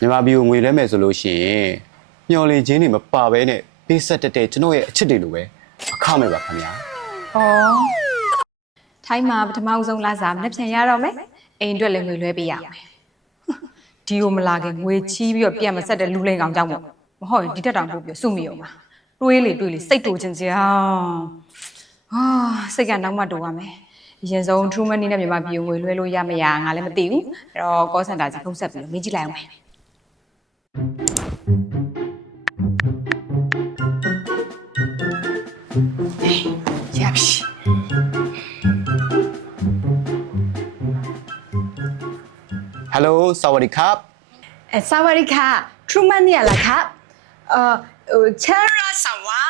မြန်မာပြည်ကိုငွေလဲမယ်ဆိုလို့ရှိရင်မျော်လင့်ခြင်းတွေမပါဘဲနဲ့ပေးဆက်တဲ့ကျွန်တော်ရဲ့အချစ်တွေလိုပဲအခမဲ့ပါခင်ဗျာ။ဩထိုင်းမှာပထမဆုံးလာစားမနေ့ပြန်ရတော့မယ်။အိမ်အတွက်လည်းငွေလွှဲပေးရမယ်။ဒီကိုမလာခင်ငွေချီးပြီးတော့ပြန်မဆက်တဲ့လူလိန်ကောင်ကြောင့်မို့မဟုတ်ရင်ဒီတက်တောင်ပို့ပြီးစုမိအောင်ပါ။တွေးလေစိတ်တူချင်းစရာ။ဟာစိတ်ကနောက်မှတူရမယ်။အရင်ဆုံး True Money နဲ့မြန်မာပြည်ကိုငွေလွှဲလို့ရမရငါလည်းမသိဘူး။အဲ့တော့ call center ကြီးဖုန်းဆက်ပြီးတော့မေးကြည့်လိုက်အောင်မယ်။ Yapış. Hello สวัสดีครับ สวัสดีค่ะ True Money ล่ะครับเชิญราสวะ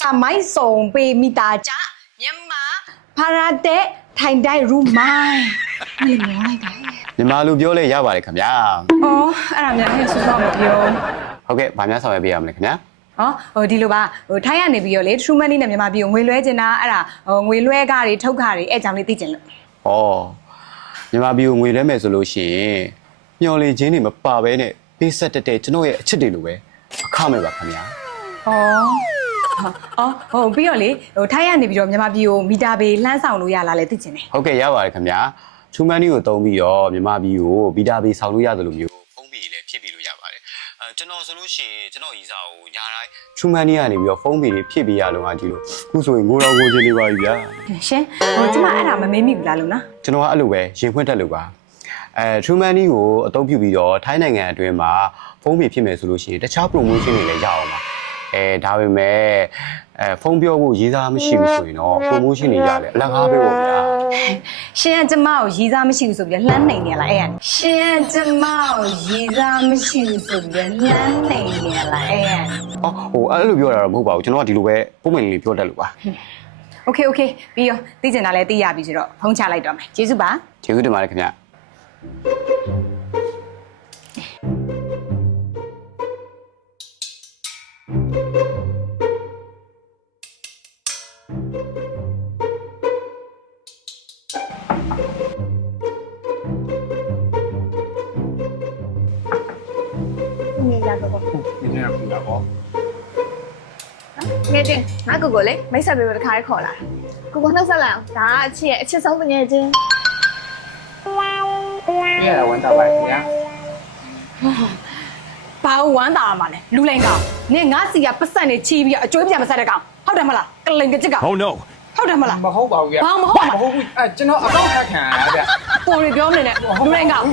สมัยส่งไปมีตาจ้ะမြန်မာพาราเตะไทยได้รู้ไหมไม่รู้อะไรกัน မြန်မာလူပြောလဲရပါတယ်ခင်ဗျာอ๋อအဲ့ဒါများဟဲ့စူးစောင်းမပြောဟုတ်ကဲ့ဗာများဆောင်ရွက်ပေးရမလဲခင်ဗျာဟိုဒီလိုပါထိုင်းရနေပြီးတော့လေ True Money နဲ့မြန်မာပြည်ကိုငွေလွှဲချင်တာအဲ့ဒါငွေလွှဲကားတွေထုတ်ကားတွေအဲ့ကြောင့်လေးသိချင်လို့မြန်မာပြည်ကိုငွေလဲမယ်ဆိုလို့ရှိရင်မျော်လင့်ခြင်းတွေမပါဘဲနဲ့ပေးဆက်တဲ့ကျွန်တော်ရဲ့အချစ်တွေလိုပဲအခမဲ့ပါခင်ဗျာပြီးတော့လေထိုင်းရနေပြီးတော့မြန်မာပြည်ကိုမီတာဘေးလှမ်းဆောင်လို့ရလားလဲသိချင်တယ်ဟုတ်ကဲ့ရပါတယ်ခင်ဗျာ True Money ကိုတုံးပြီးတော့မြန်မာပြည်ကိုမီတာဘေးဆောင်လို့ရတယ်လို့မျိုးဖုန်းဘေးလည်းဖြည့်ပြီးလို့ရပါတယ်ကျွန်တော်ဆိုလို့ရှိရင်ကျွန်တော်ဤစာကိုညာတိုင်း True Money ကနေပြီးတော့ဖုန်းဘေးတွေဖြည့်ပေးရလုံးအားကြီးလို့ခုဆိုရင်ငိုတော်ကိုချင်းနေပါပြီဗျာရှင်ကျမအဲ့ဒါမမေးမိဘူးလားလို့နော်ကျွန်တော်ကအဲ့လိုပဲရင်ခွင့်တက်လို့ပါTrue Money ကိုအသုံးပြုပြီးတော့ထိုင်းနိုင်ငံအတွင်းမှာဖုန်းဘေးဖြစ်မယ်ဆိုလို့ရှိရင်တခြား promotion တွေလည်းရအောင်ပါဒါပေမဲ့ဖုန်းပြောဖို့ရေးစားမရှိဘူးဆိုရင်တော့ promotion တွေရတယ်အလကားပဲပေါ့ဗျာရှင်ကကျမကိုရေးစားမရှိဘူးဆိုပြီးလှမ်းနိုင်နေလားအဲ့ရရှင်ကကျမကိုရေးစားမရှိဘူးဆိုပြီးလှမ်းနိုင်နေလားအဲ့ရအဲ့လိုပြောတာတော့မဟုတ်ပါဘူးကျွန်တော်ကဒီလိုပဲပုံမှန်လေးပြောတတ်လို့ပါโอเคပြီးရောသိကျင်တာလည်းသိရပြီဆိုတော့ဖုန်းချလိုက်တော့မယ်ကျေးဇူးပါကျေးဇူးတင်ပါတယ်ခင်ဗျငယ်ချင်းငါကိုကိုလေမိတ်ဆက်ပေးဖို့တခါလေးခေါ်လာကိုကိုနှုတ်ဆက်လိုက်အောင်ဒါအချစ်ရဲ့အချစ်ဆုံးငယ်ချင်း你也来玩大白呀？ဘာဝမ်းတာမှာလဲလူလိန်ကောင်နင်ငါစီကပတ်ဆက်နေချီးပြီးအကျွေးပြန်မဆက်တဲ့ကောင်ဟုတ်တယ်မလားကလိန်ကကြစ်ကောင် Oh no ဟုတ်တယ်မလားမဟုတ်ပါဘူးဗျာဘာမဟုတ်ပါမဟုတ်ဘူးကျွန်တော်အကောင့်ထက်ခံရဗျာပေါ်ရပြောနေနဲ့လူလိန်ကောင်